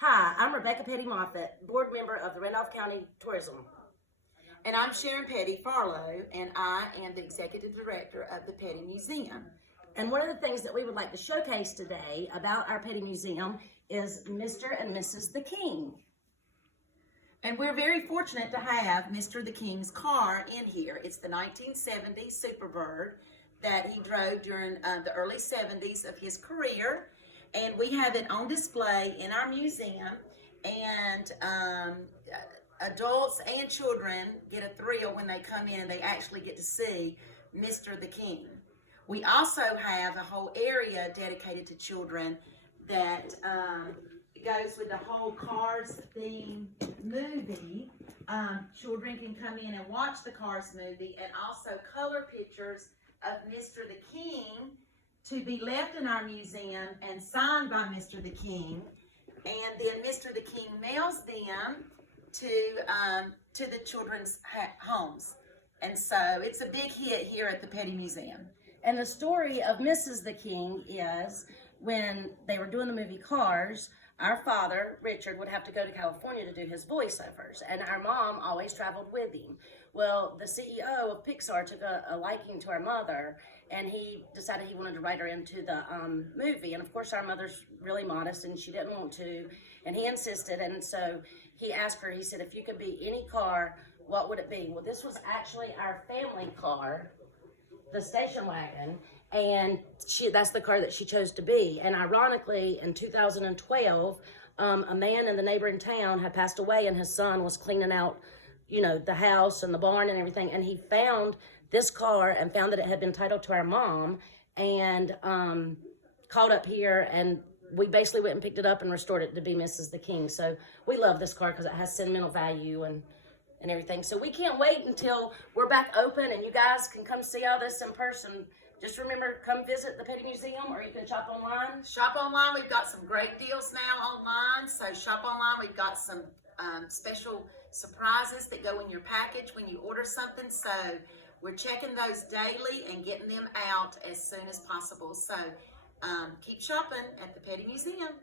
Hi, I'm Rebecca Petty Moffitt, board member of the Randolph County Tourism. And I'm Sharon Petty Farlow, and I am the executive director of the Petty Museum. And one of the things that we would like to showcase today about our Petty Museum is Mr. and Mrs. the King. And we're very fortunate to have Mr. the King's car in here. It's the 1970 Superbird that he drove during the early 70s of his career. And we have it on display in our museum, and adults and children get a thrill when they come in and they actually get to see Mr. the King. We also have a whole area dedicated to children that goes with the whole Cars theme movie. Children can come in and watch the Cars movie, and also color pictures of Mr. the King to be left in our museum and signed by Mr. the King. And then Mr. the King mails them to the children's homes. And so it's a big hit here at the Petty Museum. And the story of Mrs. the King is when they were doing the movie Cars, our father, Richard, would have to go to California to do his voiceovers, and our mom always traveled with him. Well, the CEO of Pixar took a liking to our mother, and he decided he wanted to write her into the movie. And of course, our mother's really modest, and she didn't want to, and he insisted. And so he asked her, he said, if you could be any car, what would it be? Well, this was actually our family car, the station wagon, and that's the car that she chose to be. And ironically, in 2012, a man in the neighboring town had passed away, and his son was cleaning out, you know, the house and the barn and everything, and he found this car and found that it had been titled to our mom, and called up here, and we basically went and picked it up and restored it to be Mrs. the King. So we love this car because it has sentimental value and everything. So we can't wait until we're back open and you guys can come see all this in person. Just remember, come visit the Petty Museum, or you can shop online. Shop online. We've got some great deals now online. So shop online. We've got some special surprises that go in your package when you order something. So we're checking those daily and getting them out as soon as possible. So keep shopping at the Petty Museum.